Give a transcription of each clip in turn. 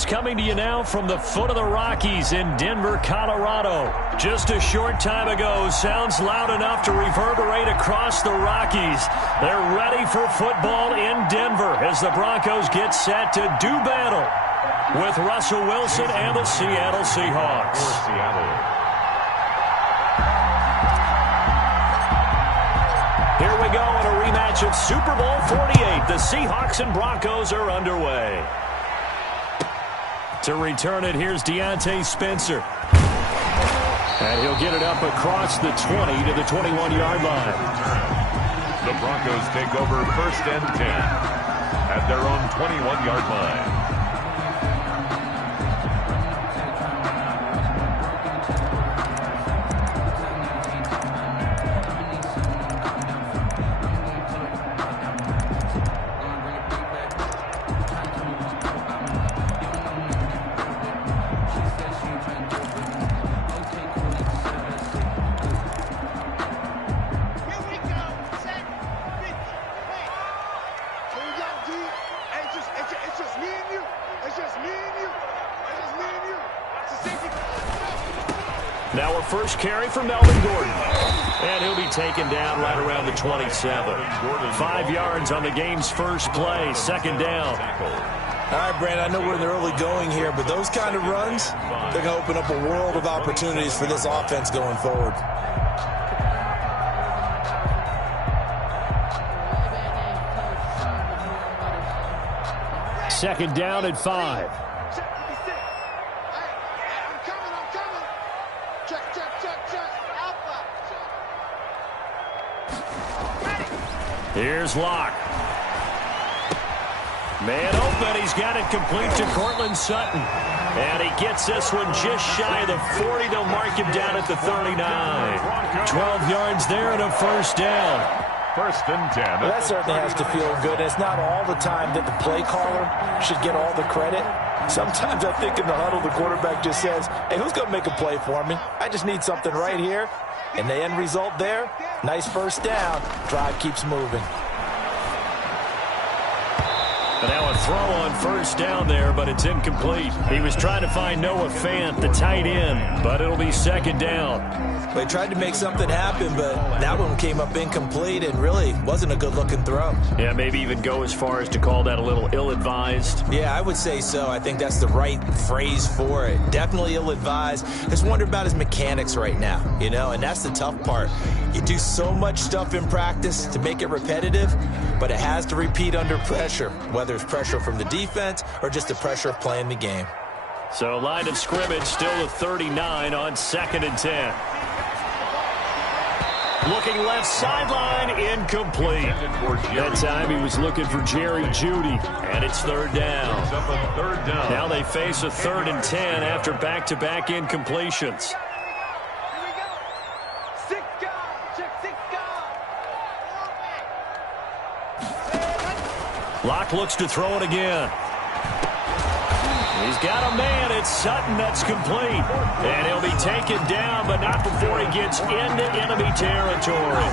Sports coming to you now from the foot of the Rockies in Denver, Colorado. Just a short time ago, sounds loud enough to reverberate across the Rockies. They're ready for football in Denver as the Broncos get set to do battle with Russell Wilson and the Seattle Seahawks. Here we go in a rematch of Super Bowl 48. The Seahawks and Broncos are underway. To return it, here's Deontay Spencer. And he'll get it up across the 20 to the 21-yard line. The Broncos take over 1st and 10 at their own 21-yard line. Now a first carry for Melvin Gordon. And he'll be taken down right around the 27. 5 yards on the game's first play. 2nd down. All right, Brandon, I know we're in the early going here, but those kind of runs, they're going to open up a world of opportunities for this offense going forward. Second down at 5. Here's Locke. Man open. He's got it complete to Cortland Sutton. And he gets this one just shy of the 40. They'll mark him down at the 39. 12 yards there and a first down. 1st and 10. Well, that certainly has to feel good. It's not all the time that the play caller should get all the credit. Sometimes I think in the huddle, the quarterback just says, hey, who's going to make a play for me? I just need something right here. And the end result there, nice first down. Drive keeps moving. And now a throw on first down there, but it's incomplete. He was trying to find Noah Fant, the tight end, but it'll be 2nd down. They tried to make something happen, but that one came up incomplete and really wasn't a good-looking throw. Yeah, maybe even go as far as to call that a little ill-advised. Yeah, I would say so. I think that's the right phrase for it. Definitely ill-advised. Just wonder about his mechanics right now, you know, and that's the tough part. You do so much stuff in practice to make it repetitive, but it has to repeat under pressure, whether it's pressure from the defense or just the pressure of playing the game. So line of scrimmage still at 39 on 2nd and 10. Looking left sideline, incomplete. That time he was looking for Jerry Jeudy, and it's 3rd down. Now they face a 3rd and 10 after back-to-back incompletions. Locke looks to throw it again. He's got a man. It's Sutton that's complete. And he'll be taken down, but not before he gets into enemy territory.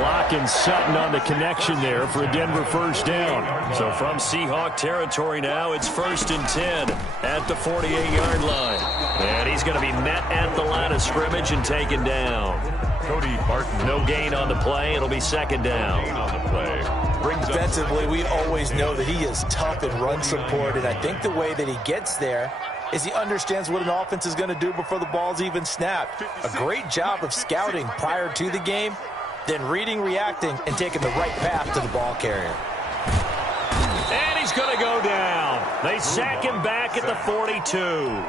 Locke and Sutton on the connection there for a Denver first down. So from Seahawk territory now, it's 1st and 10 at the 48-yard line. And he's going to be met at the line of scrimmage and taken down. Cody Barton. No gain on the play. It'll be 2nd down. On the play. Defensively, we always know that he is tough in run support, and I think the way that he gets there is he understands what an offense is going to do before the ball's even snapped. A great job of scouting prior to the game, then reading, reacting, and taking the right path to the ball carrier. And he's going to go down. They sack him back at the 42.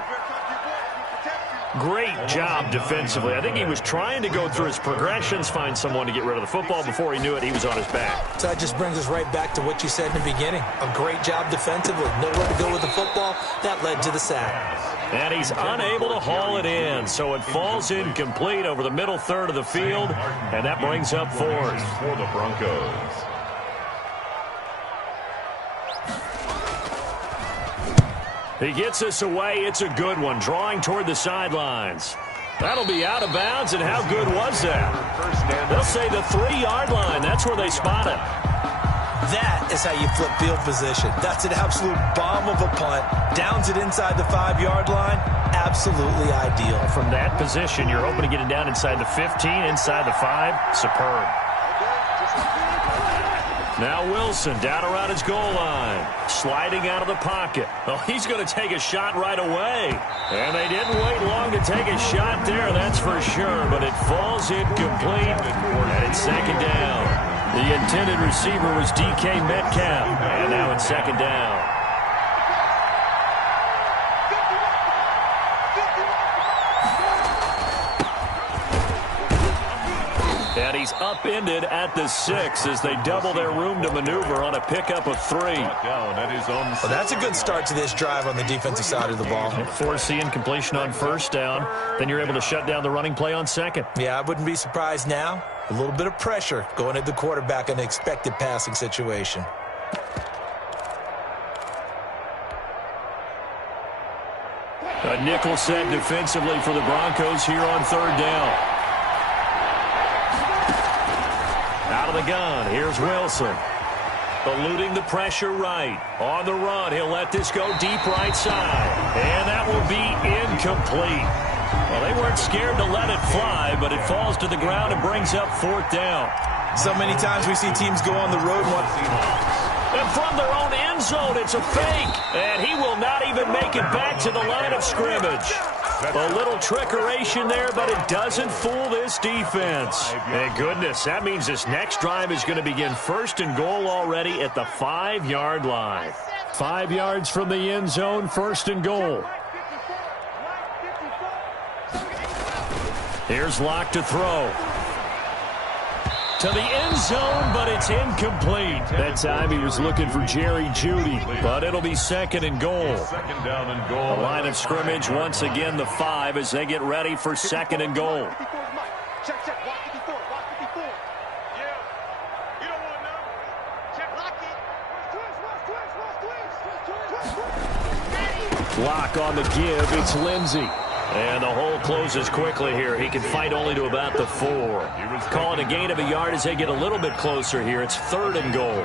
Great job defensively. I think he was trying to go through his progressions, find someone to get rid of the football. Before he knew it, he was on his back. So that just brings us right back to what you said in the beginning. A great job defensively. Nowhere to go with the football. That led to the sack. And he's unable to haul it in, so it falls incomplete over the middle third of the field, and that brings up 4th. For the Broncos. He gets us away. It's a good one, drawing toward the sidelines. That'll be out of bounds, and how good was that? They'll say the 3-yard line. That's where they spot it. That is how you flip field position. That's an absolute bomb of a punt. Downs it inside the 5-yard line. Absolutely ideal. From that position, you're hoping to get it down inside the 15, inside the 5. Superb. Now Wilson down around his goal line. Sliding out of the pocket. Oh, he's going to take a shot right away. And they didn't wait long to take a shot there, that's for sure. But it falls incomplete. And it's second down. The intended receiver was DK Metcalf. And now it's second down. And he's upended at the 6 as they double their room to maneuver on a pickup of 3. Well, that's a good start to this drive on the defensive side of the ball. Force the incompletion on first down. Then you're able to shut down the running play on second. Yeah, I wouldn't be surprised now. A little bit of pressure going at the quarterback in an expected passing situation. A nickel set defensively for the Broncos here on third down. Out of the gun, here's Wilson. Eluding the pressure right. On the run, he'll let this go deep right side. And that will be incomplete. Well, they weren't scared to let it fly, but it falls to the ground and brings up fourth down. So many times we see teams go on the road and from their own end zone, it's a fake. And he will not even make it back to the line of scrimmage. A little trickeration there, but it doesn't fool this defense. Thank goodness, that means this next drive is going to begin first and goal already at the 5-yard line. 5 yards from the end zone, first and goal. Here's Locke to throw. To the end zone, but it's incomplete. That time he was looking for Jerry Jeudy, but it'll be second and goal. Second down and goal. The line of scrimmage, once again, the 5 as they get ready for second and goal. Locke on the give, it's Lindsey. And the hole closes quickly here. He can fight only to about the 4. Call it a gain of a yard as they get a little bit closer here. It's third and goal.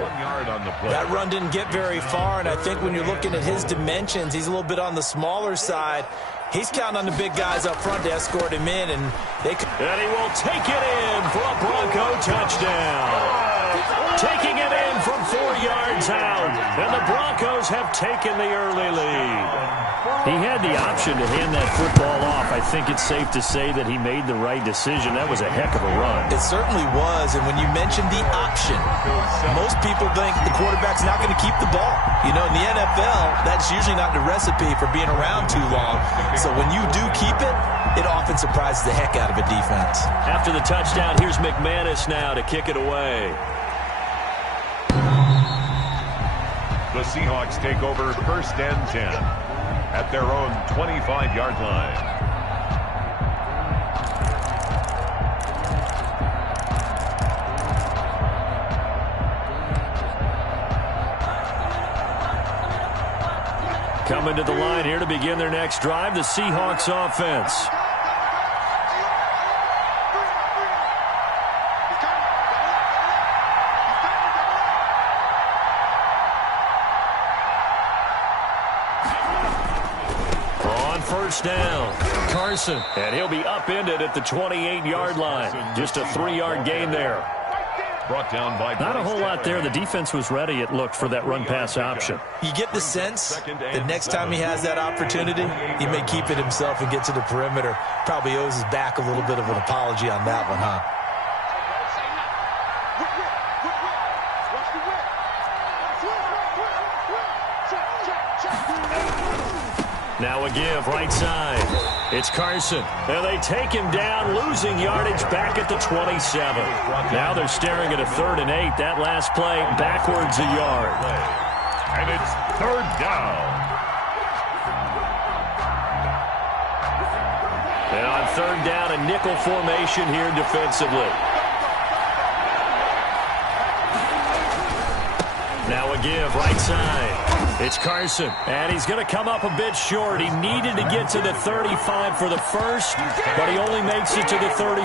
That run didn't get very far, and I think when you're looking at his dimensions, he's a little bit on the smaller side. He's counting on the big guys up front to escort him in, and they could. And he will take it in for a Bronco touchdown. Taking it in from 4 yards out, and the Broncos have taken the early lead. He had the option to hand that football off. I think it's safe to say that he made the right decision. That was a heck of a run. It certainly was, and when you mentioned the option, most people think the quarterback's not going to keep the ball. You know, in the NFL, that's usually not the recipe for being around too long. So when you do keep it, it often surprises the heck out of a defense. After the touchdown, here's McManus now to kick it away. The Seahawks take over first and 10 at their own 25-yard line. Coming to the line here to begin their next drive, the Seahawks offense. First down, Carson, and he'll be upended at the 28-yard line. Just a 3-yard gain there. Brought down by not a whole lot there. The defense was ready, it looked, for that run-pass option. You get the sense that next time he has that opportunity, he may keep it himself and get to the perimeter. Probably owes his back a little bit of an apology on that one, huh? Now a give, right side. It's Carson. And they take him down, losing yardage back at the 27. Now they're staring at a 3rd and 8. That last play, backwards a yard. And it's third down. And on third down, a nickel formation here defensively. Now a give, right side. It's Carson, and he's going to come up a bit short. He needed to get to the 35 for the first, but he only makes it to the 34.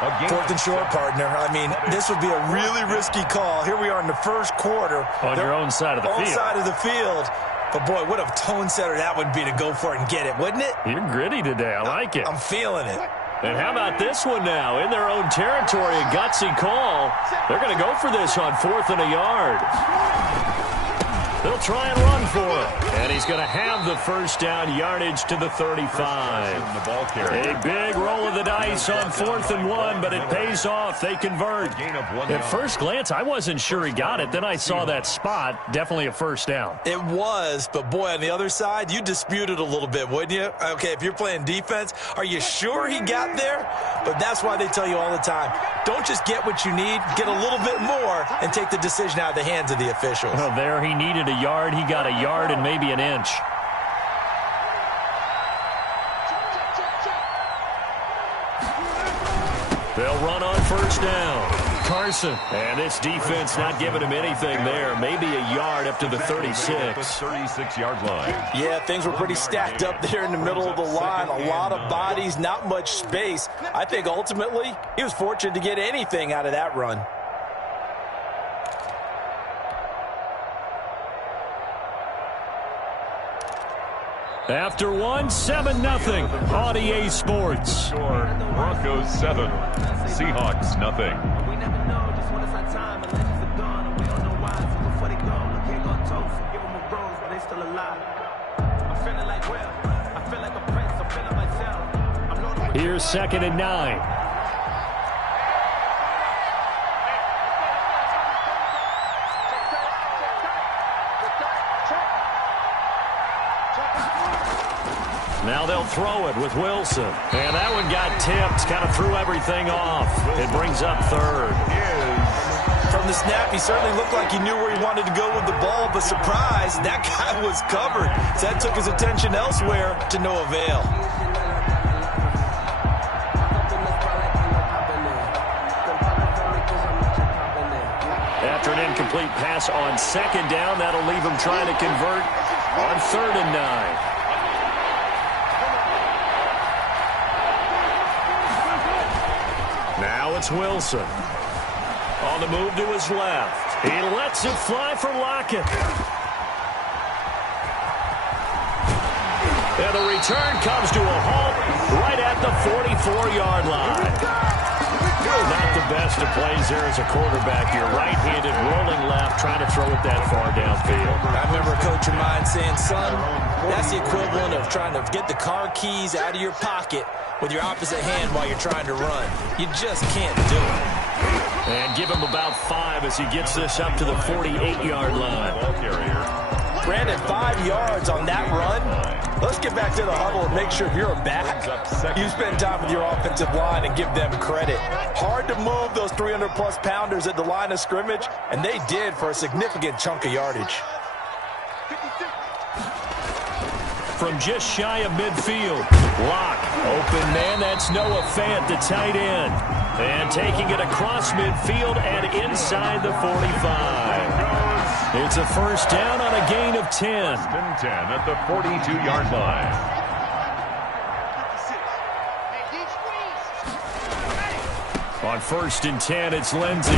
4th and short, partner. I mean, this would be a really risky call. Here we are in the first quarter. On your own side of the field. Own side of the field. But, boy, what a tone setter that would be to go for it and get it, wouldn't it? You're gritty today. I like it. I'm feeling it. And how about this one now? In their own territory, a gutsy call. They're going to go for this on 4th and a yard. They'll try and run for it. And he's going to have the first down, yardage to the 35. A big roll of the dice on 4th and 1, but it pays off. They convert. At first glance, I wasn't sure he got it. Then I saw that spot. Definitely a first down. It was, but, boy, on the other side, you disputed a little bit, wouldn't you? Okay, if you're playing defense, are you sure he got there? But that's why they tell you all the time, don't just get what you need, get a little bit more, and take the decision out of the hands of the officials. Well, there he needed a yard. He got a yard and maybe an inch. They'll run on first down. Carson. And this defense not giving him anything there. Maybe a yard up to the 36. 36-yard line. Yeah, things were pretty stacked up there in the middle of the line. A lot of bodies, not much space. I think ultimately he was fortunate to get anything out of that run. After one, 7-0 on EA Sports. Broncos 7, Seahawks nothing. We never know just when it's our time and legends are gone and we don't know why. So before they go, look, can't go toast. Give them a rose, but they still alive. I'm feeling like Will. I feel like a prince. I'm feeling myself. Here's 2nd and 9. Now they'll throw it with Wilson. And that one got tipped, kind of threw everything off. It brings up 3rd. From the snap, he certainly looked like he knew where he wanted to go with the ball, but surprise, that guy was covered. So that took his attention elsewhere to no avail. After an incomplete pass on 2nd down, that'll leave him trying to convert on 3rd and 9. Now it's Wilson. On the move to his left. He lets it fly for Lockett. And the return comes to a halt right at the 44-yard line. Not the best of plays there as a quarterback. You're right-handed, rolling left, trying to throw it that far downfield. I remember a coach of mine saying, son, that's the equivalent of trying to get the car keys out of your pocket with your opposite hand while you're trying to run. You just can't do it. And give him about 5 as he gets this up to the 48-yard line. Brandon, 5 yards on that run. Let's get back to the huddle and make sure if you're a back, you spend time with your offensive line and give them credit. Hard to move those 300-plus pounders at the line of scrimmage, and they did for a significant chunk of yardage. From just shy of midfield, Locke, open man, that's Noah Fant, the tight end. And taking it across midfield and inside the 45. It's a first down on a gain of 10. 10 at the 42-yard line. On 1st and 10, it's Lindsey.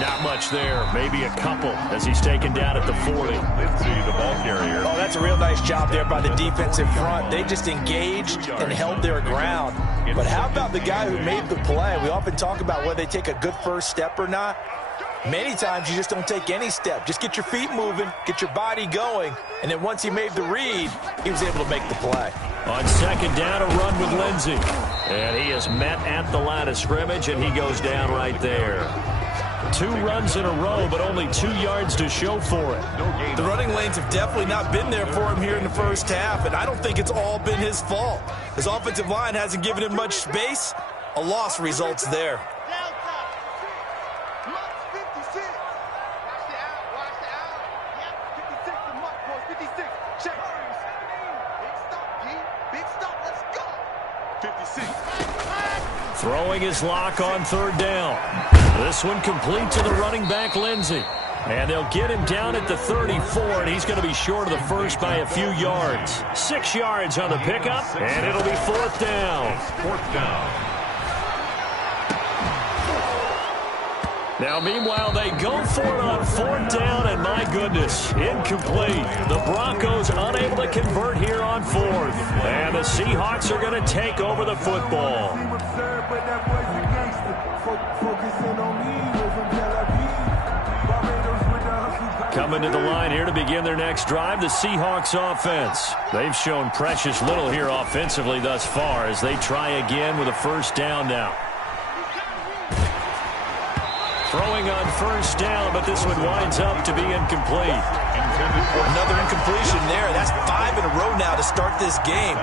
Not much there, maybe a couple as he's taken down at the 40. Lindsey, the ball carrier. Oh, that's a real nice job there by the defensive front. They just engaged and held their ground. But how about the guy who made the play? We often talk about whether they take a good first step or not. Many times you just don't take any step. Just get your feet moving, get your body going, and then once he made the read, he was able to make the play. On 2nd down, a run with Lindsey. And he is met at the line of scrimmage, and he goes down right there. 2 runs in a row, but only 2 yards to show for it. The running lanes have definitely not been there for him here in the first half, and I don't think it's all been his fault. His offensive line hasn't given him much space. A loss results there. Throwing his lock on 3rd down. This one complete to the running back, Lindsey. And they'll get him down at the 34, and he's going to be short of the first by a few yards. 6 yards on the pickup, and it'll be 4th down. 4th down. Now, meanwhile, they go for it on 4th down, and my goodness, incomplete. The Broncos unable to convert here on 4th. And the Seahawks are going to take over the football. Coming to the line here to begin their next drive, the Seahawks offense. They've shown precious little here offensively thus far as they try again with a 1st down now. Throwing on 1st down, but this one winds up to be incomplete. Another incompletion there. That's 5 in a row now to start this game.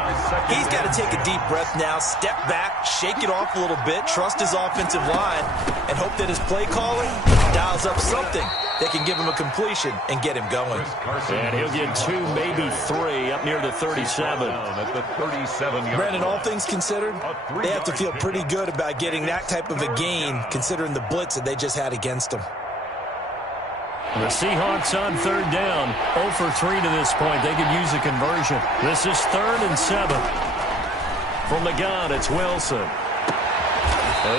He's got to take a deep breath now, step back, shake it off a little bit, trust his offensive line, and hope that his play calling dials up something that can give him a completion and get him going. And he'll get 2, maybe 3 up near the 37. Brandon, all things considered, they have to feel pretty good about getting that type of a gain considering the blitz that they just had against them. The Seahawks on 3rd down, 0 for 3 to this point. They could use a conversion. This is 3rd and 7. From the gun, it's Wilson.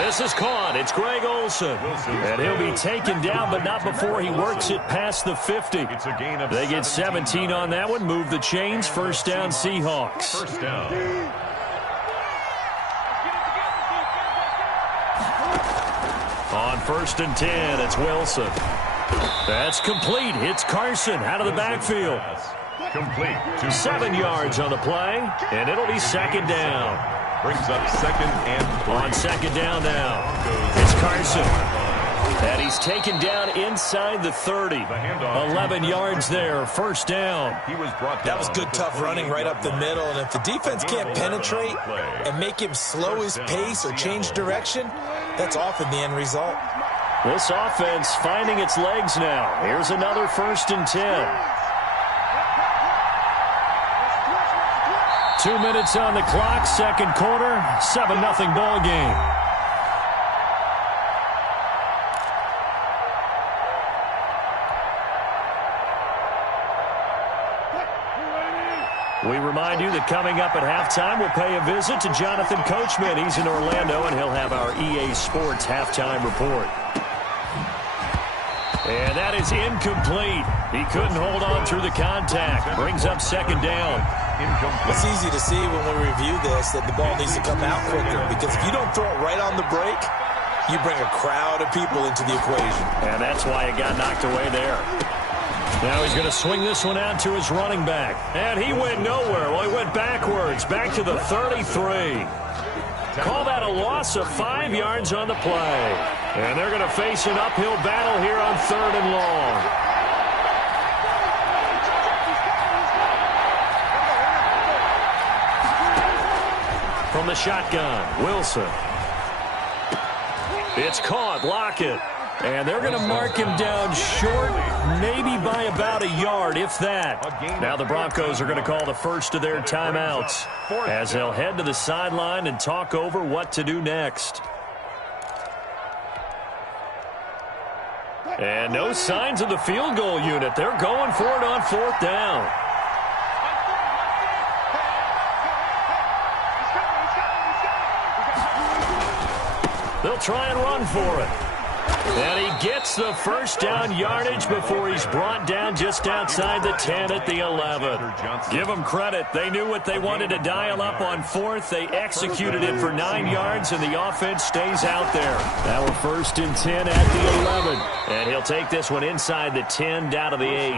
This is caught. It's Greg Olsen. And he'll be taken down, but not before he works it past the 50. They get 17 on that one. Move the chains. 1st down, Seahawks. 1st down. On 1st and 10, it's Wilson. That's complete. It's Carson out of the backfield. Complete. 7 yards on the play, and it'll be 2nd down. Brings up 2nd and 3. On 2nd down now, it's Carson. And he's taken down inside the 30. 11 yards there, 1st down. That was good, tough running right up the middle. And if the defense can't penetrate and make him slow his pace or change direction, that's often the end result. This offense finding its legs now. Here's another 1st and 10. 2 minutes on the clock, 2nd quarter, 7-0 ball game. We remind you that coming up at halftime, we'll pay a visit to Jonathan Coachman. He's in Orlando, and he'll have our EA Sports halftime report. And that is incomplete. He couldn't hold on through the contact. Brings up 2nd down. It's easy to see when we review this that the ball needs to come out quicker, because if you don't throw it right on the break, you bring a crowd of people into the equation. And that's why it got knocked away there. Now he's going to swing this one out to his running back. And he went nowhere. Well, he went backwards, back to the 33. Call that a loss of 5 yards on the play. And they're going to face an uphill battle here on 3rd and long. From the shotgun, Wilson. It's caught, Lockett. And they're going to mark him down short, maybe by about a yard, if that. Now the Broncos are going to call the first of their timeouts as they'll head to the sideline and talk over what to do next. And no signs of the field goal unit. They're going for it on 4th down. They'll try and run for it. And he gets the 1st down yardage before he's brought down just outside the 10 at the 11. Give them credit. They knew what they wanted to dial up on 4th. They executed it for 9 yards, and the offense stays out there. Now a 1st and 10 at the 11. And he'll take this one inside the 10 down to the 8.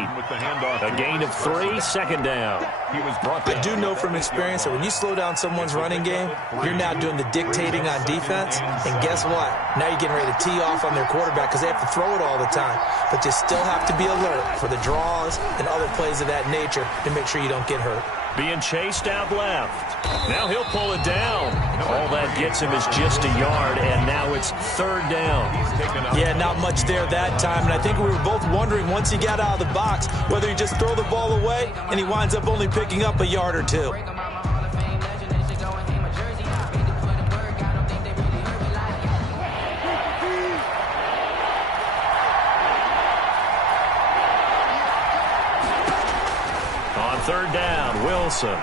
A gain of 3, 2nd down. I do know from experience that when you slow down someone's running game, you're now doing the dictating on defense. And guess what? Now you're getting ready to tee off on their quarterback because they have to throw it all the time. But you still have to be alert for the draws and other plays of that nature to make sure you don't get hurt. Being chased out left. Now he'll pull it down. All that gets him is just a yard, and now it's 3rd down. Yeah, not much there that time, and I think we were both wondering once he got out of the box whether he just throw the ball away, and he winds up only picking up a yard or 2. On 3rd down, Wilson.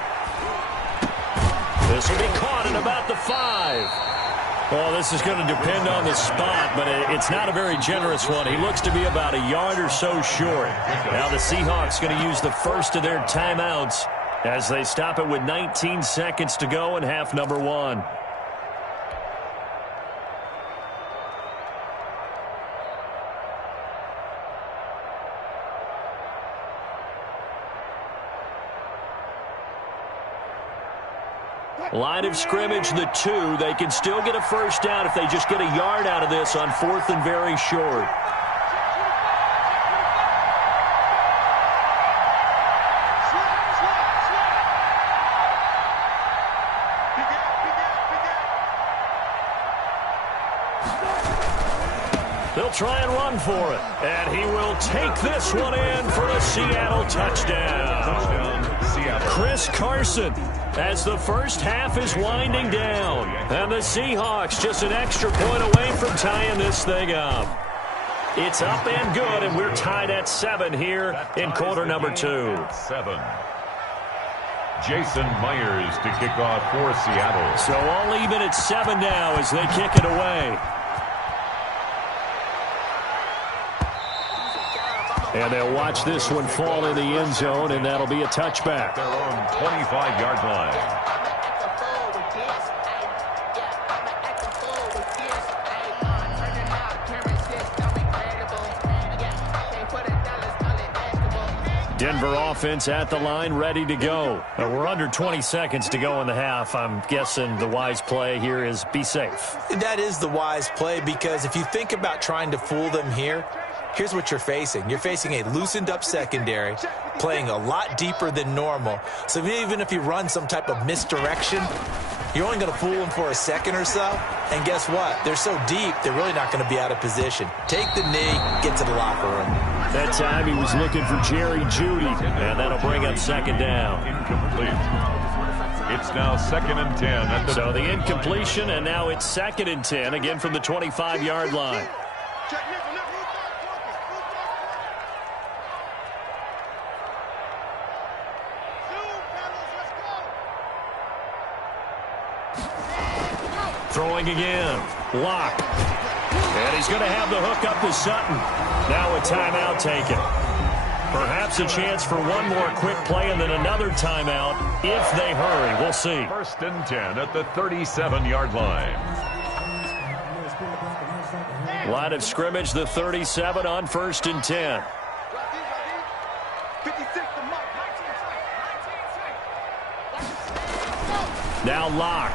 This will be caught at about the 5. Well, this is going to depend on the spot, but it's not a very generous one. He looks to be about a yard or so short. Now the Seahawks going to use the first of their timeouts as they stop it with 19 seconds to go in half number one. Line of scrimmage, the 2. They can still get a first down if they just get a yard out of this on 4th and very short. They'll try and run for it. And he will take this one in for a Seattle touchdown. Chris Carson, as the first half is winding down. And the Seahawks just an extra point away from tying this thing up. It's up and good, and we're tied at 7 here in quarter number 2. 7. Jason Myers to kick off for Seattle. So all even at 7 now as they kick it away. And they'll watch this one fall in the end zone, and that'll be a touchback. Their own 25-yard line. Denver offense at the line, ready to go. We're under 20 seconds to go in the half. I'm guessing the wise play here is be safe. That is the wise play, because if you think about trying to fool them here, here's what you're facing. You're facing a loosened up secondary, playing a lot deeper than normal. So even if you run some type of misdirection, you're only going to fool them for a second or so. And guess what? They're so deep, they're really not going to be out of position. Take the knee, get to the locker room. That time he was looking for Jerry Jeudy, and that'll bring up second down. Incomplete. It's now 2nd and 10. So the incompletion, and now it's 2nd and 10, again from the 25-yard line. Throwing again. Lock. And he's going to have the hook up to Sutton. Now a timeout taken. Perhaps a chance for one more quick play and then another timeout if they hurry. We'll see. 1st and 10 at the 37-yard line. Line of scrimmage, the 37 on 1st and 10. Now Lock.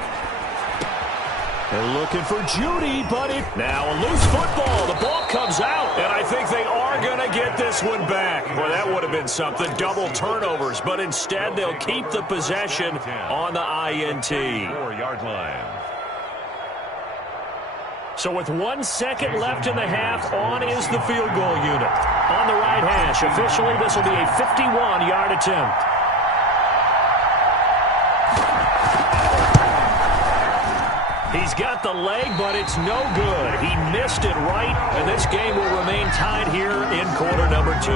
They're looking for Jeudy, but now a loose football. The ball comes out, and I think they are going to get this one back. Well, that would have been something, double turnovers, but instead they'll keep the possession on the INT. 4-yard line. So with 1 second left in the half, on is the field goal unit. On the right hash, officially this will be a 51-yard attempt. He's got the leg, but it's no good. He missed it right, and this game will remain tied here in quarter number 2.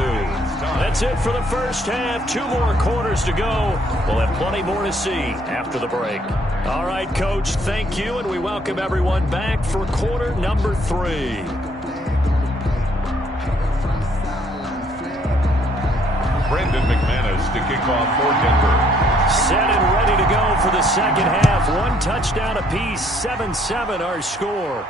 That's it for the first half. 2 more quarters to go. We'll have plenty more to see after the break. All right, Coach, thank you, and we welcome everyone back for quarter number 3. Brandon McManus to kick off for Denver. Set and ready to go for the second half. 1 touchdown apiece, 7-7 our score.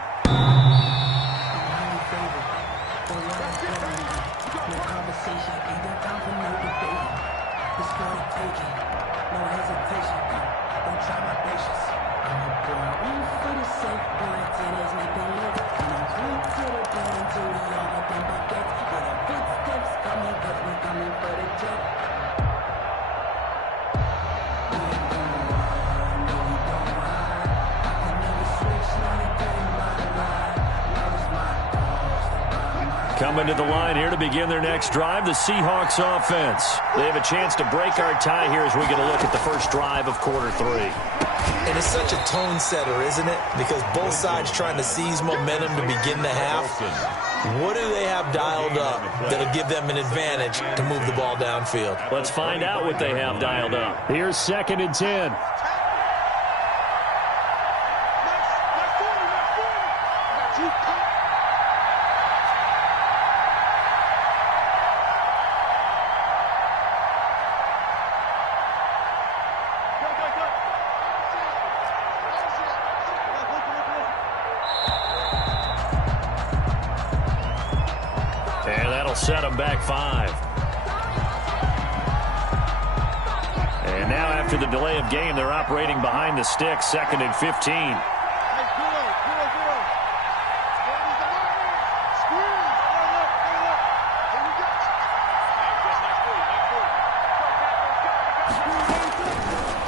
Coming to the line here to begin their next drive, the Seahawks offense. They have a chance to break our tie here as we get a look at the first drive of quarter 3. And it's such a tone setter, isn't it? Because both sides trying to seize momentum to begin the half. What do they have dialed up that'll give them an advantage to move the ball downfield? Let's find out what they have dialed up. Here's 2nd and 10. set them back 5. And now after the delay of game, they're operating behind the sticks, 2nd and 15.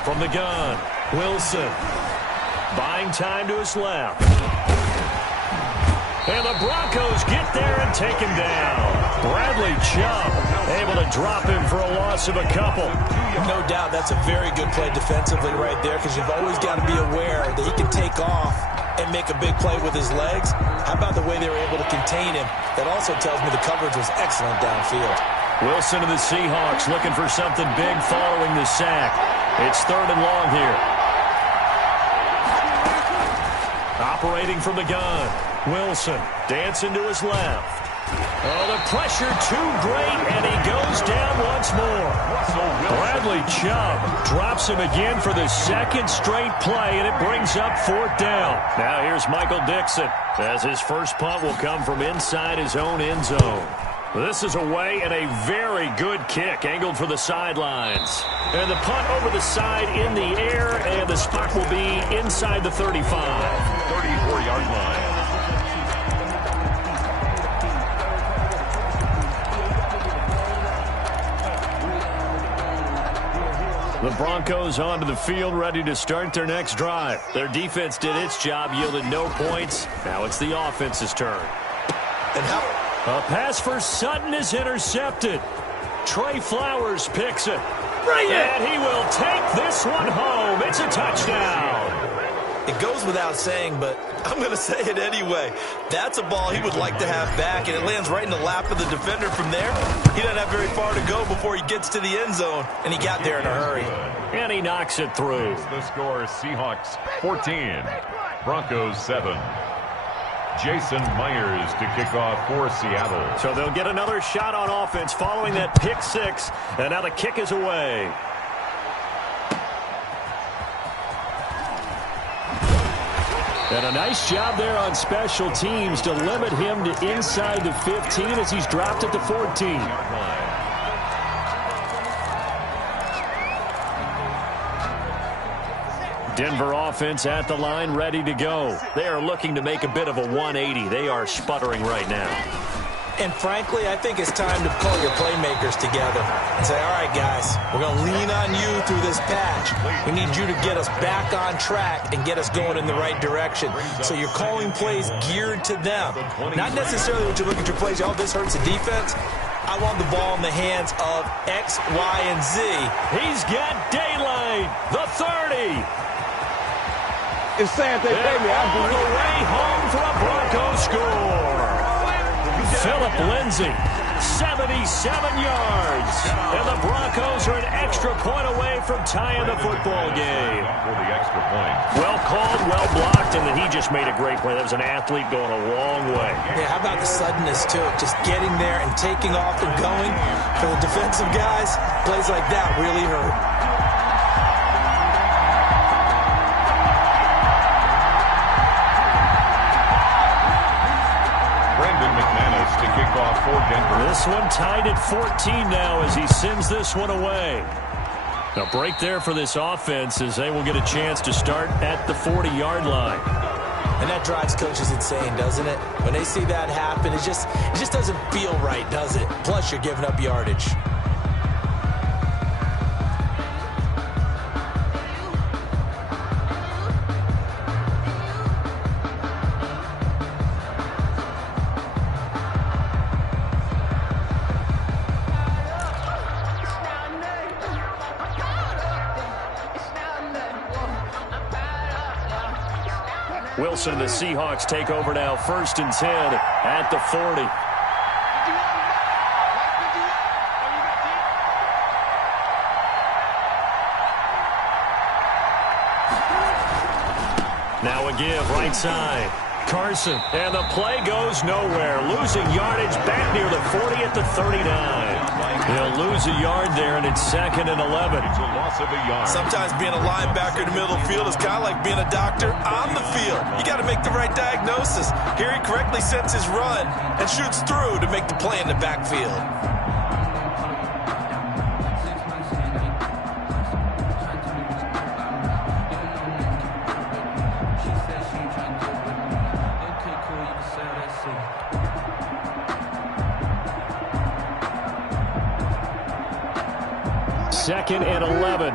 From the gun, Wilson. Buying time to his left. And the Broncos get there and take him down. Bradley Chubb able to drop him for a loss of a couple. No doubt that's a very good play defensively right there, because you've always got to be aware that he can take off and make a big play with his legs. How about the way they were able to contain him? That also tells me the coverage was excellent downfield. Wilson and the Seahawks looking for something big following the sack. It's 3rd and long here. Operating from the gun, Wilson dancing to his left. Oh, the pressure too great, and he goes down once more. Bradley Chubb drops him again for the 2nd straight play, and it brings up 4th down. Now here's Michael Dixon, as his first punt will come from inside his own end zone. This is away, and a very good kick angled for the sidelines. And the punt over the side in the air, and the spot will be inside the 35. 34-yard line. The Broncos onto the field, ready to start their next drive. Their defense did its job, yielded no points. Now it's the offense's turn. And how... A pass for Sutton is intercepted. Trey Flowers picks it. And he will take this one home. It's a touchdown. It goes without saying, but I'm going to say it anyway. That's a ball he would like to have back, and it lands right in the lap of the defender from there. He doesn't have very far to go before he gets to the end zone, and he got there in a hurry. And he knocks it through. The score, Seahawks 14, Broncos 7. Jason Myers to kick off for Seattle. So they'll get another shot on offense following that pick 6, and now the kick is away. And a nice job there on special teams to limit him to inside the 15 as he's dropped at the 14. Denver offense at the line, ready to go. They are looking to make a bit of a 180. They are sputtering right now. And frankly, I think it's time to call your playmakers together and say, all right, guys, we're going to lean on you through this patch. We need you to get us back on track and get us going in the right direction. So you're calling plays geared to them. Not necessarily what you look at your plays, oh, this hurts the defense. I want the ball in the hands of X, Y, and Z. He's got daylight, the 30. It's sad they pay me. I'll do the way home for a Broncos score. Philip Lindsay, 77 yards. And the Broncos are an extra point away from tying the football game. For the extra point. Well called, well blocked, and then he just made a great play. That was an athlete going a long way. Yeah, how about the suddenness to it? Just getting there and taking off and going. For the defensive guys, plays like that really hurt. For Denver. This one tied at 14 now as he sends this one away. A break there for this offense as they will get a chance to start at the 40-yard line. And that drives coaches insane, doesn't it? When they see that happen, it just doesn't feel right, does it? Plus, you're giving up yardage. Wilson and the Seahawks take over now, 1st and 10 at the 40. Now a give, right side. Carson, and the play goes nowhere. Losing yardage back near the 40 at the 39. He'll lose a yard there, and it's 2nd and 11. It's a loss of a yard. Sometimes being a linebacker in the middle of the field is kind of like being a doctor on the field. You got to make the right diagnosis. Here he correctly sets his run and shoots through to make the play in the backfield. Second and 11.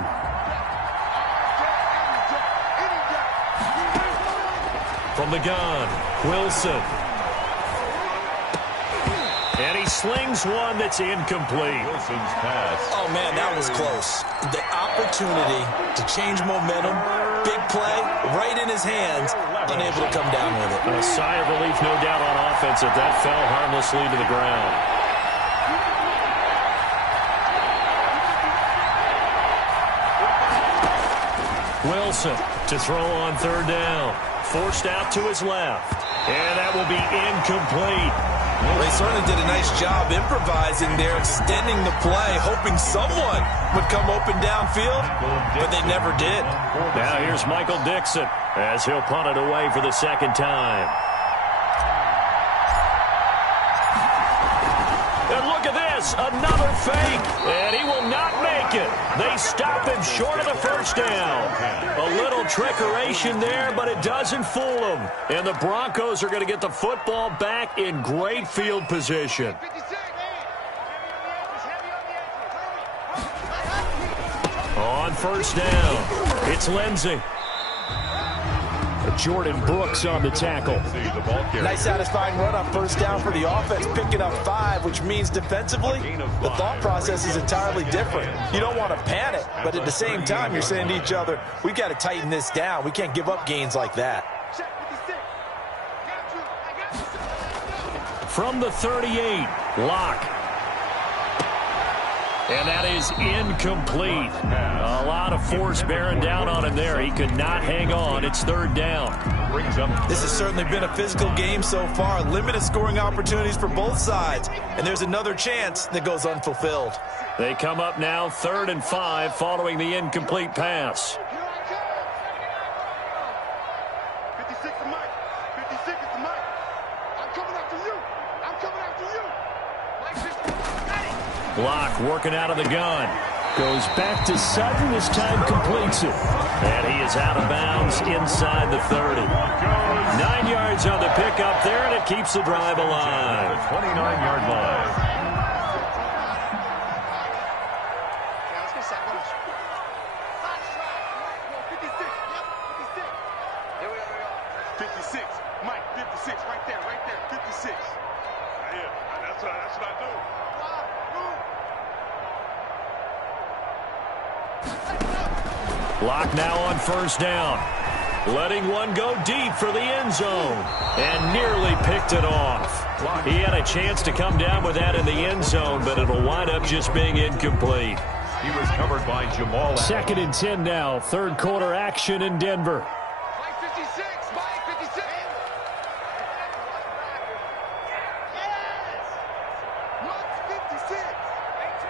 From the gun, Wilson. And he slings one that's incomplete. Wilson's pass. Oh, man, that was close. The opportunity to change momentum, big play, right in his hands, unable to come down with it. A sigh of relief, no doubt, on offense if that fell harmlessly to the ground. Wilson to throw on 3rd down. Forced out to his left. And that will be incomplete. They certainly did a nice job improvising there, extending the play, hoping someone would come open downfield, but they never did. Now here's Michael Dixon as he'll punt it away for the 2nd time. And look at this, another fake, and he will not make it. They stop him short of the 1st down. A little trickeration there, but it doesn't fool them. And the Broncos are going to get the football back in great field position. On 1st down, it's Lindsey. Jordan Brooks on the tackle. Nice satisfying run on 1st down for the offense, picking up 5, which means defensively, the thought process is entirely different. You don't want to panic, but at the same time, you're saying to each other, we've got to tighten this down. We can't give up gains like that. From the 38, Locke. And that is incomplete. A lot of force bearing down on him there. He could not hang on. It's 3rd down. This has certainly been a physical game so far. Limited scoring opportunities for both sides. And there's another chance that goes unfulfilled. They come up now 3rd and 5 following the incomplete pass. 56 is Mike. 56 is the Mike. I'm coming after you. I'm coming after you. Mike 50. Block working out of the gun. Goes back to Sutton. This time completes it. And he is out of bounds inside the 30. 9 yards on the pickup there, and it keeps the drive alive. The 29-yard line. Block now on 1st down. Letting one go deep for the end zone. And nearly picked it off. He had a chance to come down with that in the end zone, but it'll wind up just being incomplete. He was covered by Jamal. 2nd and 10 now. 3rd quarter action in Denver. Mike 56. Mike 56. Yes. Mike 56. 18.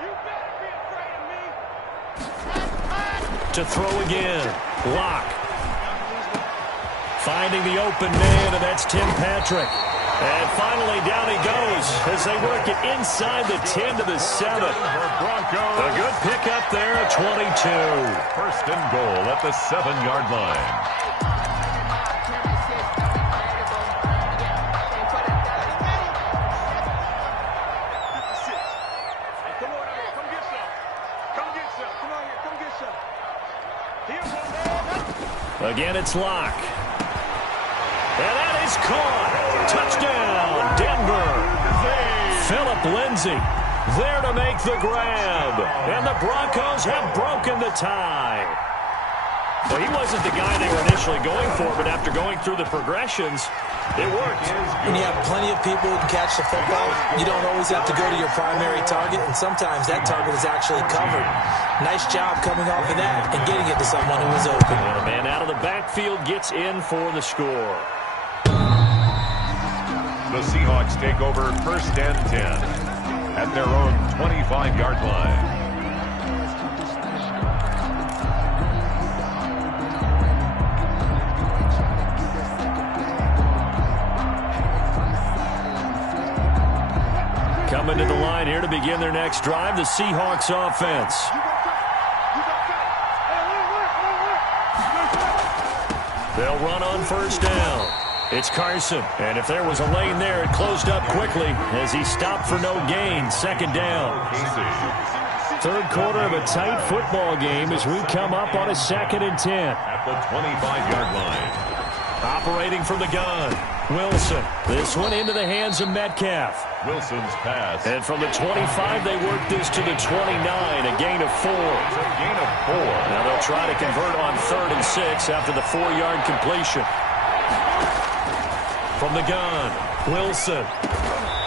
You better be afraid of me. To throw again. Locke. Finding the open man, and that's Tim Patrick. And finally down he goes as they work it inside the 10 to the 7. A good pickup there at 22. 1st and goal at the 7-yard line. Again, it's Locke. And that is caught. Touchdown, Denver. Phillip Lindsay there to make the grab. And the Broncos have broken the tie. Well, he wasn't the guy they were initially going for, but after going through the progressions, it worked. When you have plenty of people who can catch the football, you don't always have to go to your primary target, and sometimes that target is actually covered. Nice job coming off of that and getting it to someone who was open. And a man out of the backfield gets in for the score. The Seahawks take over 1st and 10 at their own 25-yard line. Coming to the line here to begin their next drive, the Seahawks offense. They'll run on 1st down. It's Carson, and if there was a lane there, it closed up quickly as he stopped for no gain. 2nd down. 3rd quarter of a tight football game as we come up on a 2nd and 10. At the 25-yard line. Operating from the gun, Wilson. This one into the hands of Metcalf. Wilson's pass. And from the 25, they work this to the 29, a gain of 4. It's a gain of 4. Now they'll try to convert on 3rd and 6 after the 4-yard completion. From the gun, Wilson.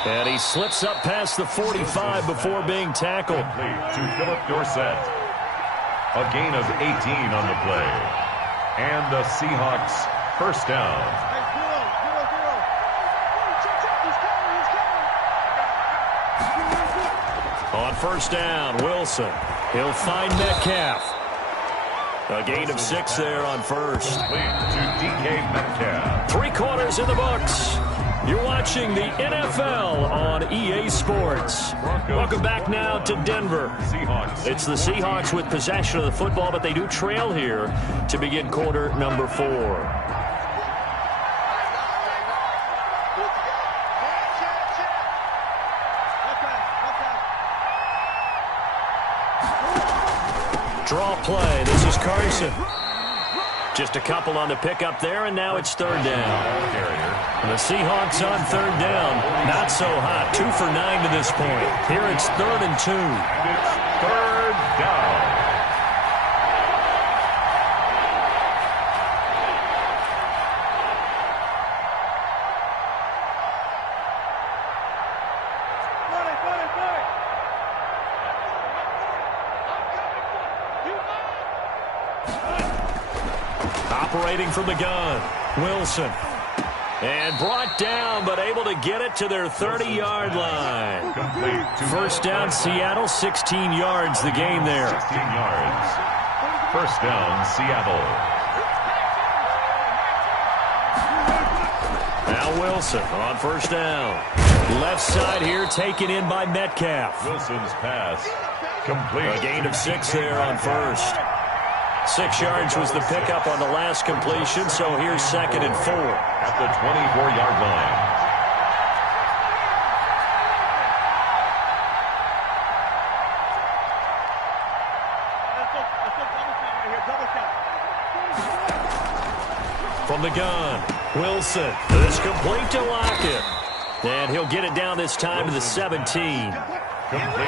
And he slips up past the 45 before being tackled. To Philip Dorsett. A gain of 18 on the play. And the Seahawks 1st down. On 1st down, Wilson. He'll find Metcalf. A gain of 6 there on 1st. To DK Metcalf. 3 quarters in the books. You're watching the NFL on EA Sports. Welcome back now to Denver. Seahawks. It's the Seahawks with possession of the football, but they do trail here to begin quarter number 4. Draw play. This is Carson. Just a couple on the pickup there, and now it's 3rd down. The Seahawks on 3rd down. Not so hot. 2 for 9 to this point. Here it's 3rd and 2. It's 3rd down. Operating from the gun, Wilson. And brought down, but able to get it to their 30-yard line. 1st down, Seattle, 16 yards the gain there. 16 yards. 1st down, Seattle. Now Wilson on 1st down. Left side here taken in by Metcalf. Wilson's pass complete. A gain of 6 there on 1st. 6 yards was the pickup on the last completion, so here's 2nd and 4. At the 24-yard line. From the gun, Wilson. This complete to Lockett. And he'll get it down this time to the 17.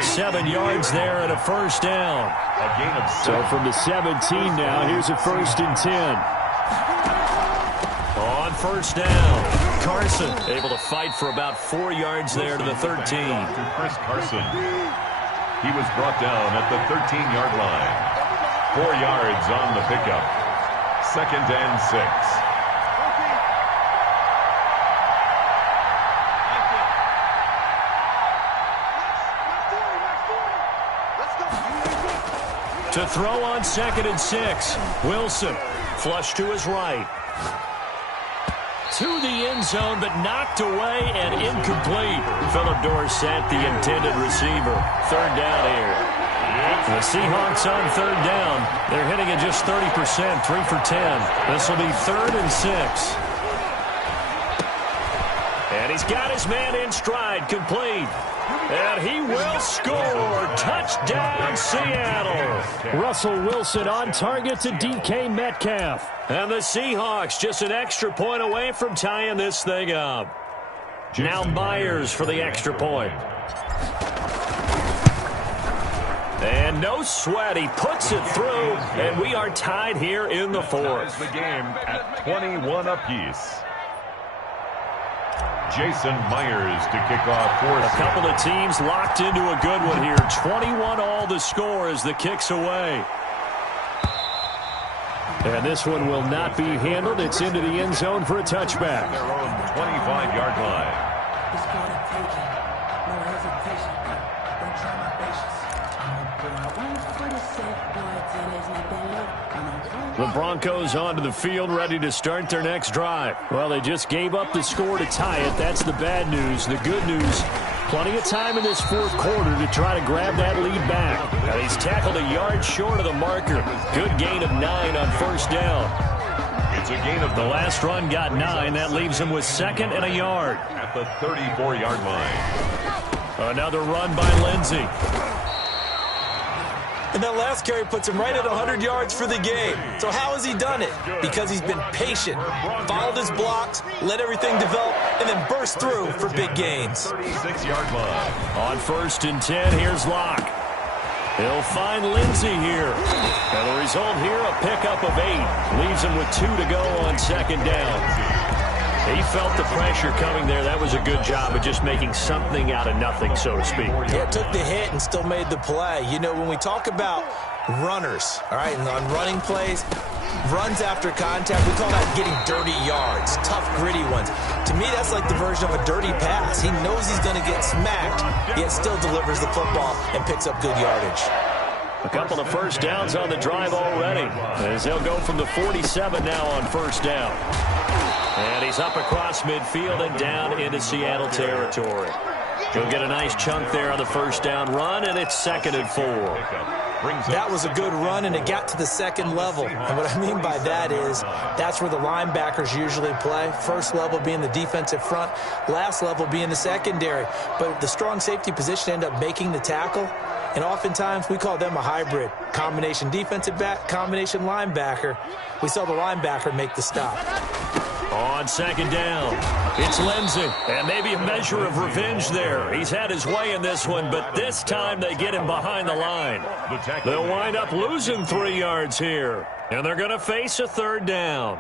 7 yards there and a 1st down. A gain of 6. So from the 17 now, here's a 1st and 10. On 1st down, Carson able to fight for about 4 yards there to the 13. To Chris Carson. He was brought down at the 13-yard line. 4 yards on the pickup. 2nd and 6. To throw on 2nd and 6. Wilson, flush to his right. To the end zone, but knocked away and incomplete. Philip Dorsett, the intended receiver. 3rd down here. The Seahawks on 3rd down. They're hitting at just 30%, 3 for 10. This will be 3rd and 6. And he's got his man in stride, complete. And he will score. Touchdown, Seattle. Russell Wilson on target to DK Metcalf. And the Seahawks just an extra point away from tying this thing up. Now Myers for the extra point. And no sweat. He puts it through. And we are tied here in the 4th. The game at 21 apiece. Jason Myers to kick off 4th. A couple of teams locked into a good one here. 21 all the score as the kick's away. And this one will not be handled. It's into the end zone for a touchback. Their own 25-yard line. The Broncos onto the field, ready to start their next drive. Well, they just gave up the score to tie it. That's the bad news. The good news, plenty of time in this fourth quarter to try to grab that lead back. Now, he's tackled a yard short of the marker. Good gain of 9 on first down. It's a gain of the last run got 9. That leaves him with 2nd and a yard. At the 34-yard line. Another run by Lindsey. And that last carry puts him right at 100 yards for the game. So how has he done it? Because he's been patient, followed his blocks, let everything develop, and then burst through for big gains. 36-yard line. On 1st and 10, here's Locke. He'll find Lindsey here. And the result here, a pickup of 8. Leaves him with 2 to go on 2nd down. He felt the pressure coming there. That was a good job of just making something out of nothing, so to speak. Yeah, took the hit and still made the play. You know, when we talk about runners, all right, and on running plays, runs after contact, we call that getting dirty yards, tough, gritty ones. To me, that's like the version of a dirty pass. He knows he's going to get smacked, yet still delivers the football and picks up good yardage. A couple of first downs on the drive already, as they'll go from the 47 now on first down. And he's up across midfield and down into Seattle territory. He'll get a nice chunk there on the first down run, and it's 2nd and 4. That was a good run, and it got to the 2nd level. And what I mean by that is that's where the linebackers usually play. First level being the defensive front, last level being the secondary. But the strong safety position ended up making the tackle. And oftentimes we call them a hybrid. Combination defensive back, combination linebacker. We saw the linebacker make the stop. On 2nd down, it's Lindsey. And maybe a measure of revenge there. He's had his way in this one, but this time they get him behind the line. They'll wind up losing 3 yards here. And they're going to face a 3rd down.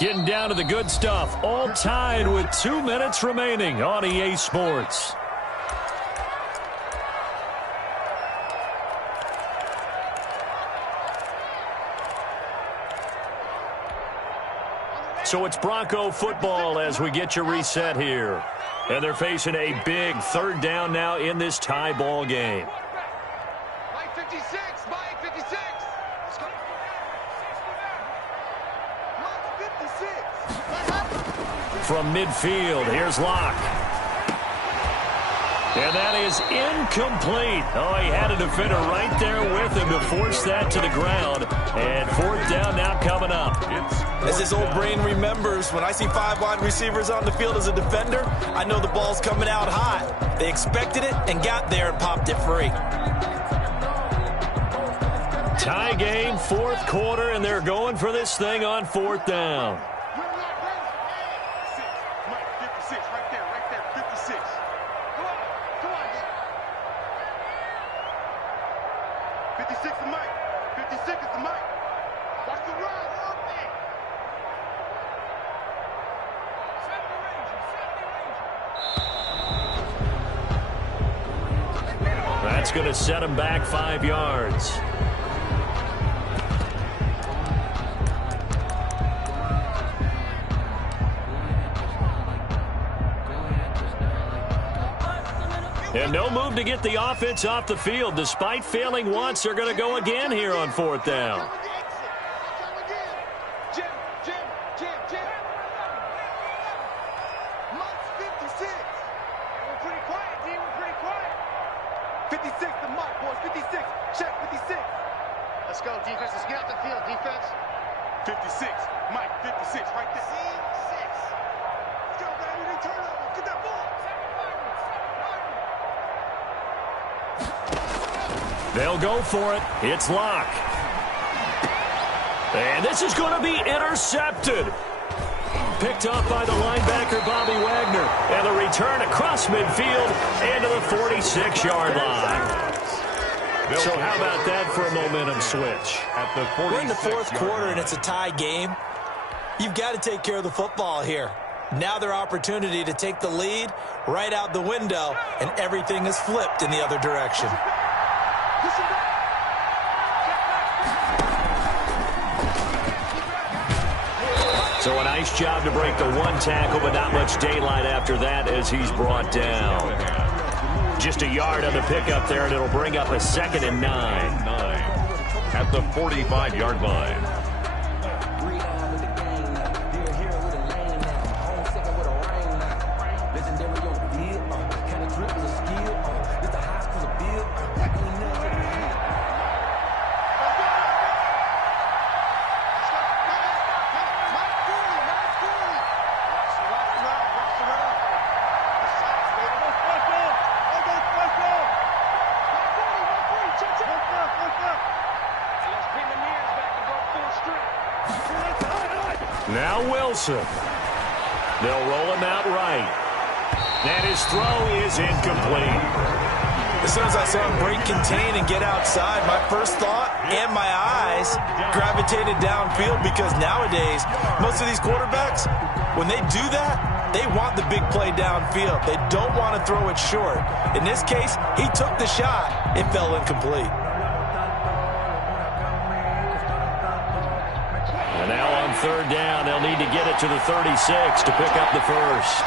Getting down to the good stuff. All tied with 2 minutes remaining on EA Sports. So it's Bronco football as we get you reset here. And they're facing a big 3rd down now in this tie ball game. Mike 56, Mike 56. Let's go. Mike 56. From midfield, here's Locke. And that is incomplete. Oh, he had a defender right there with him to force that to the ground. And 4th down now coming up. As his old brain remembers, when I see 5 wide receivers on the field as a defender, I know the ball's coming out hot. They expected it and got there and popped it free. Tie game, 4th quarter, and they're going for this thing on 4th down. Mike 56, right there, 56. Come on, 56 to Mike. 56 is to Mike. Watch the run. That's going to set him back 5 yards. And no move to get the offense off the field. Despite failing once, they're going to go again here on 4th down. Mike's 56. We're pretty quiet, D. We're pretty quiet. 56 to Mike, boys. 56. Check 56. Let's go, defense. Let's get out the field, defense. 56. Mike, 56. Right there. 6. Let's go, baby. They turn over. Get that ball. They'll go for it. It's Locke. And this is going to be intercepted. Picked up by the linebacker, Bobby Wagner. And the return across midfield into the 46-yard line. So how about that for a momentum switch? At the 46 We're in the 4th quarter and it's a tie game. You've got to take care of the football here. Now their opportunity to take the lead right out the window, and everything is flipped in the other direction. So a nice job to break the 1 tackle, but not much daylight after that as he's brought down. Just a yard on the pickup there, and it'll bring up a 2nd and 9. At the 45-yard line. Now Wilson. They'll roll him out right. And his throw is incomplete. As soon as I saw him break contain and get outside, my first thought and my eyes gravitated downfield, because nowadays, most of these quarterbacks, when they do that, they want the big play downfield. They don't want to throw it short. In this case, he took the shot. It fell incomplete. And now on 3rd down, they'll need to get it to the 36 to pick up the first.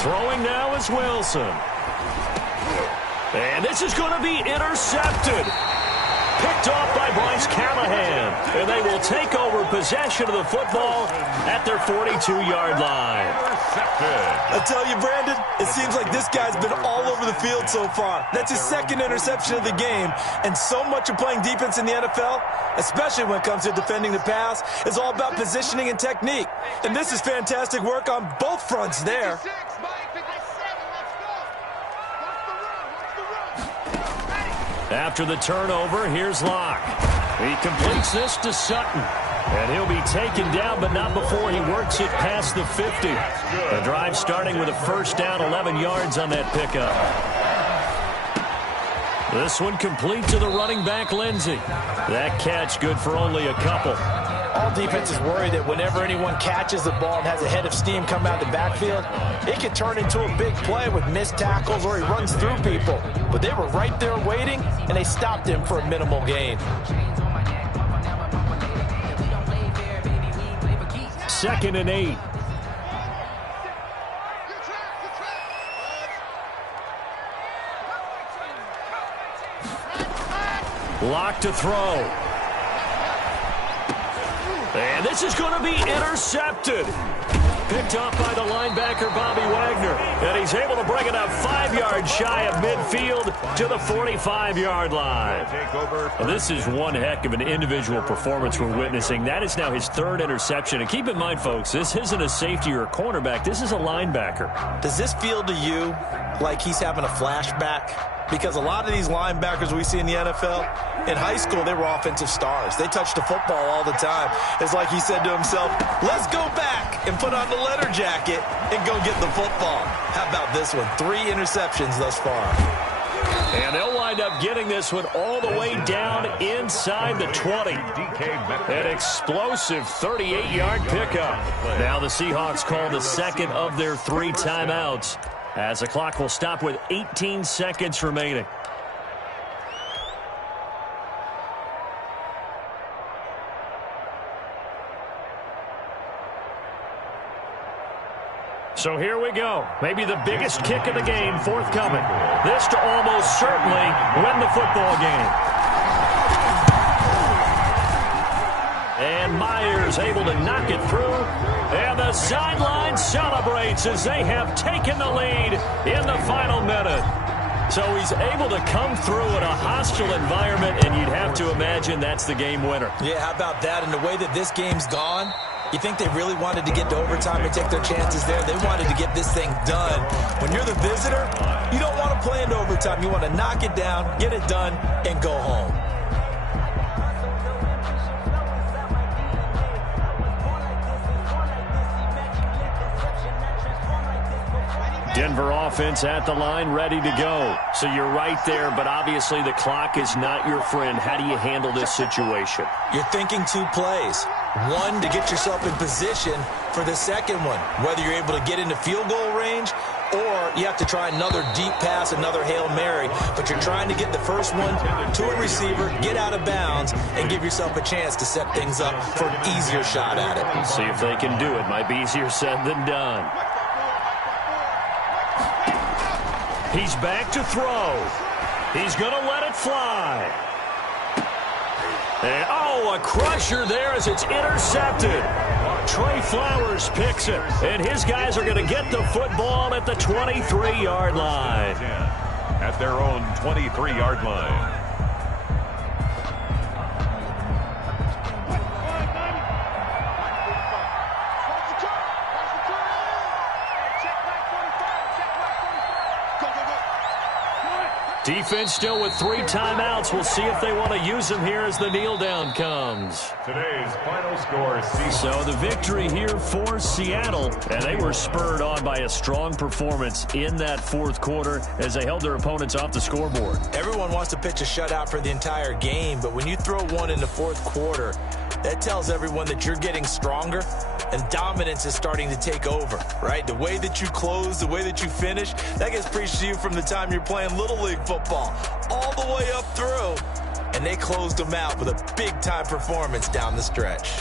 Throwing now is Wilson. And this is going to be intercepted. Picked off by Bryce Callahan. And they will take over possession of the football at their 42-yard line. I tell you, Brandon, it seems like this guy's been all over the field so far. That's his 2nd interception of the game. And so much of playing defense in the NFL, especially when it comes to defending the pass, is all about positioning and technique. And this is fantastic work on both fronts there. After the turnover, here's Locke. He completes this to Sutton. And he'll be taken down, but not before he works it past the 50. The drive starting with a 1st down, 11 yards on that pickup. This one complete to the running back, Lindsey. That catch good for only a couple. All defenses worry that whenever anyone catches the ball and has a head of steam come out of the backfield, it can turn into a big play with missed tackles or he runs through people. But they were right there waiting, and they stopped him for a minimal gain. 2nd and 8. Lock to throw. And this is going to be intercepted. Picked off by the linebacker, Bobby Wagner. And he's able to bring it up 5 yards shy of midfield to the 45-yard line. This is one heck of an individual performance we're witnessing. That is now his 3rd interception. And keep in mind, folks, this isn't a safety or a cornerback. This is a linebacker. Does this feel to you like he's having a flashback? Because a lot of these linebackers we see in the NFL, in high school, they were offensive stars. They touched the football all the time. It's like he said to himself, let's go back and put on the letter jacket and go get the football. How about this one? 3 interceptions thus far. And they'll wind up getting this one all the way down inside the 20. An explosive 38-yard pickup. Now the Seahawks call the 2nd of their 3 timeouts, as the clock will stop with 18 seconds remaining. So here we go. Maybe the biggest kick of the game forthcoming. This to almost certainly win the football game. And Myers able to knock it through. And the sideline celebrates as they have taken the lead in the final minute. So he's able to come through in a hostile environment, and you'd have to imagine that's the game winner. Yeah, how about that? And the way that this game's gone, you think they really wanted to get to overtime and take their chances there? They wanted to get this thing done. When you're the visitor, you don't want to play into overtime. You want to knock it down, get it done, and go home. Denver offense at the line, ready to go. So you're right there, but obviously the clock is not your friend. How do you handle this situation? You're thinking 2 plays. One, to get yourself in position for the second one, whether you're able to get into field goal range or you have to try another deep pass, another Hail Mary, but you're trying to get the first one to a receiver, get out of bounds, and give yourself a chance to set things up for an easier shot at it. Let's see if they can do it. Might be easier said than done. He's back to throw. He's going to let it fly. And, oh, a crusher there as it's intercepted. Trey Flowers picks it, and his guys are going to get the football at the 23-yard line. At their own 23-yard line. Defense still with 3 timeouts. We'll see if they want to use them here as the kneel down comes. Today's final score. So the victory here for Seattle, and they were spurred on by a strong performance in that fourth quarter as they held their opponents off the scoreboard. Everyone wants to pitch a shutout for the entire game, but when you throw one in the fourth quarter, that tells everyone that you're getting stronger and dominance is starting to take over, right? The way that you close, the way that you finish, that gets preached to you from the time you're playing Little League football all the way up through. And they closed them out with a big-time performance down the stretch.